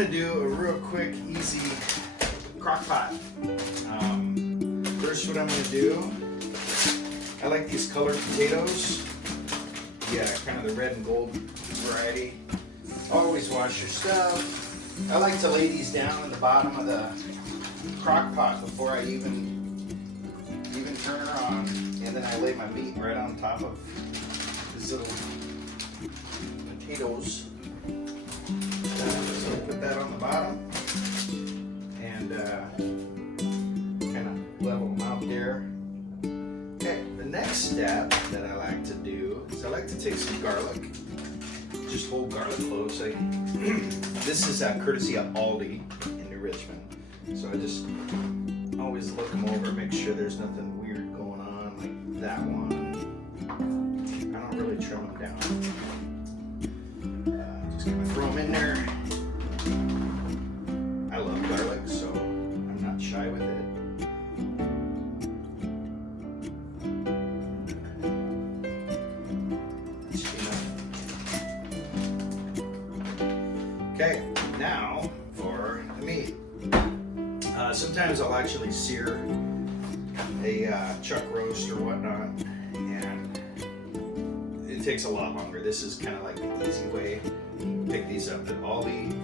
gonna do a real quick, easy crock pot. First, what I'm gonna do, I like these colored potatoes. Yeah, kind of the red and gold variety. Always wash your stuff. I like to lay these down in the bottom of the crock pot before I even turn her on, and then I lay my meat right on top of these little potatoes. So put that on the bottom and kind of level them out there. Okay, the next step that I like to do is I like to take some garlic, just whole garlic cloves. This is courtesy of Aldi in New Richmond, so I just always look them over, make sure there's nothing weird going on, like that one. I don't really trim them down. Just gonna throw them in there. I love garlic, so I'm not shy with it. Okay, now for the meat. Sometimes I'll actually sear a chuck roast or whatnot, and it takes a lot longer. This is kind of like the easy way. You pick these up at Aldi.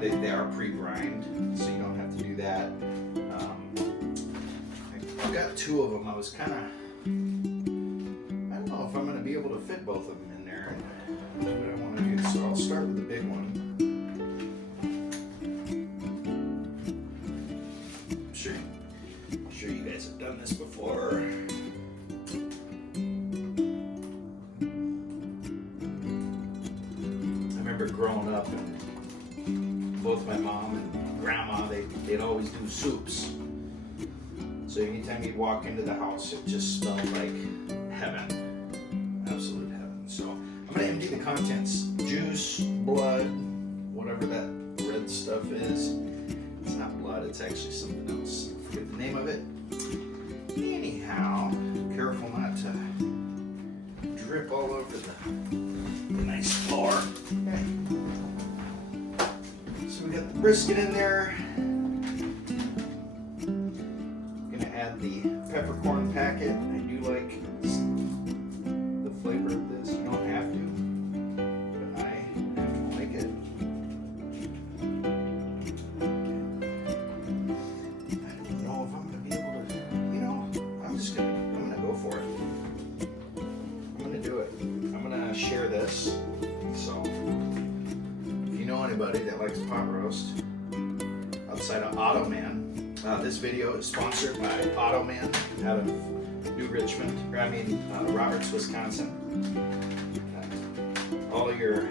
They are pre-brined, so you don't have to do that. I've got two of them. I was kind of, I don't know if I'm going to be able to fit both of them in there and do what I want to do. So I'll start with the big one. I'm sure you guys have done this before. I remember growing up, and both my mom and grandma, they'd always do soups. So anytime you'd walk into the house, it just smelled like heaven, absolute heaven. So I'm gonna empty the contents: juice, blood, whatever that red stuff is. It's not blood; it's actually something else. I forget the name of it. Anyhow, careful not to drip all over the nice floor. Okay. So we got the brisket in there. Gonna add the peppercorn packet. I do like the flavor of this. You don't have to, but I have to like it. I don't know if I'm gonna be able to, I'm gonna go for it. I'm gonna do it. I'm gonna share this. So if you know anybody that likes pot roast outside of Automan, this video is sponsored by Automan out of New Richmond, Roberts, Wisconsin. All of your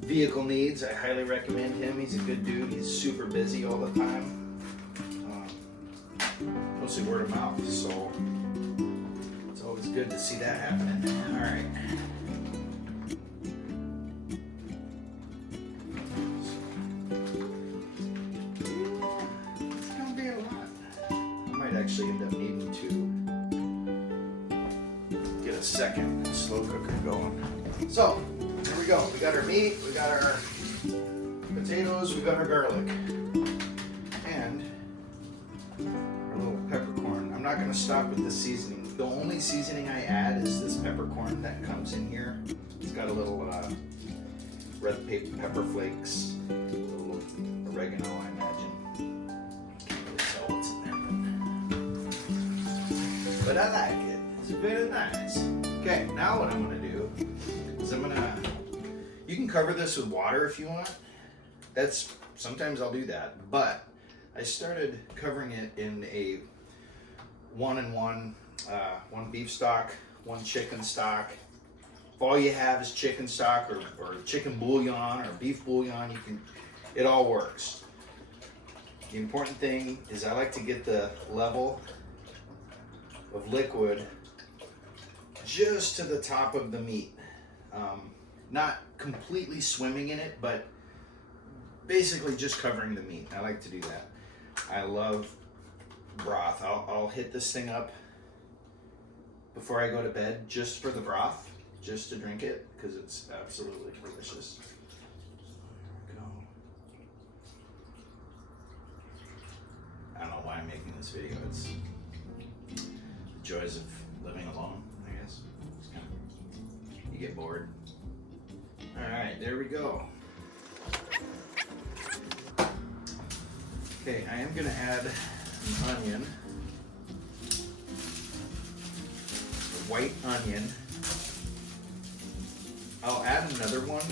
vehicle needs, I highly recommend him. He's a good dude. He's super busy all the time. Mostly word of mouth, so it's always good to see that happening. All right. It's gonna be a lot. I might actually end up needing to get a second slow cooker going. So here we go. We got our meat, we got our potatoes, we got our garlic, and our little peppercorn. I'm not going to stop with the seasoning. The only seasoning I add is this peppercorn that comes in here. It's got a little red pepper flakes, a little oregano, I imagine. Can't really tell what's in there, but I like it. It's very nice. Okay, now what I'm going to do is you can cover this with water if you want. Sometimes I'll do that, but I started covering it in a 1-in-1, one beef stock, one chicken stock. If all you have is chicken stock or chicken bouillon or beef bouillon, it all works. The important thing is I like to get the level of liquid just to the top of the meat. Not completely swimming in it, but basically just covering the meat. I like to do that. I love broth. I'll hit this thing up before I go to bed just for the broth, just to drink it, because it's absolutely delicious. There we go. this video. It's the joys of living alone, I guess. It's kind of, you get bored. All right, there we go. Okay, I am gonna add an onion, a white onion. I'll add another one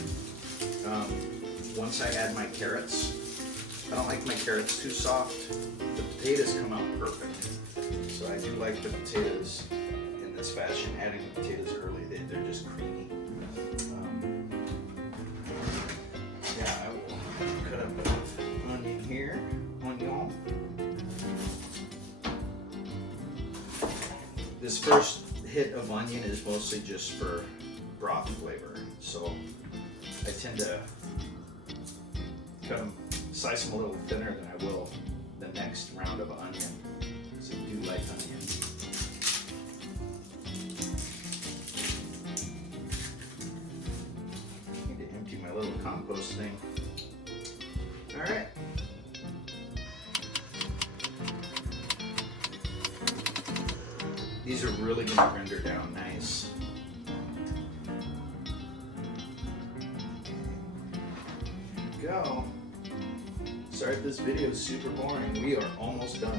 once I add my carrots. I don't like my carrots too soft. The potatoes come out perfect. So I do like the potatoes in this fashion. Adding the potatoes early, they're just creamy. Yeah, I will cut up an onion here. Onion. This first hit of onion is mostly just for broth flavor. So I tend to cut them, slice them a little thinner than I will the next round of onion. So I do like onion. I need to empty my little compost thing. All right. These are really going to render down nice. Go. Sorry if this video is super boring. We are almost done.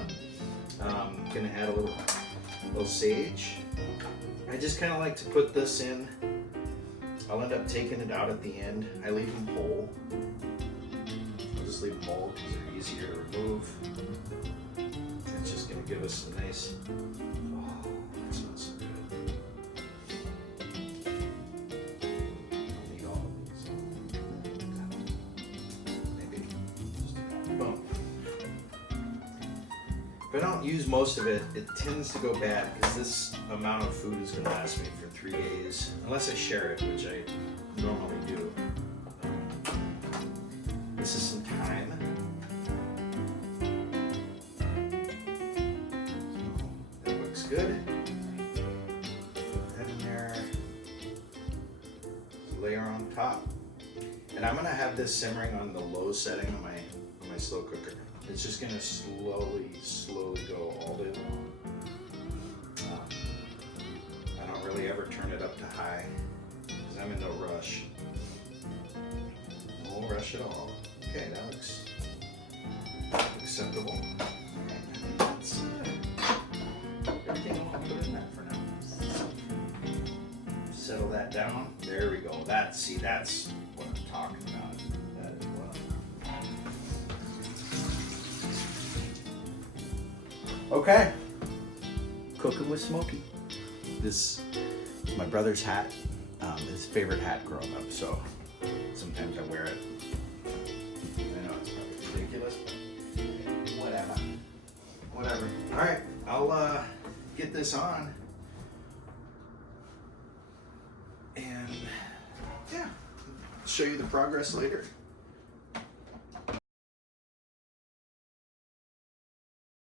Gonna add a little sage. I just kind of like to put this in. I'll end up taking it out at the end. I leave them whole. I'll just leave them whole because they're easier to remove. It's just gonna give us a nice. Oh, that smells so good. I'll need all of these. Maybe just boom. If I don't use most of it, it tends to go bad because this amount of food is going to last me for 3 days, unless I share it, which I normally do. This is some thyme. That looks good. Put that in there. Layer on top. And I'm going to have this simmering on the low setting on my slow cooker. It's just going to slowly go all day long. I don't really ever turn it up to high because I'm in no rush. No rush at all. Okay, that looks acceptable. That's everything I'll put in that for now. Settle that down. There we go. That's what I'm talking about. That is what Okay, cooking with Smokey. This is my brother's hat, his favorite hat growing up, so sometimes I wear it. I know it's probably ridiculous, but whatever. All right, I'll get this on, and yeah, show you the progress later.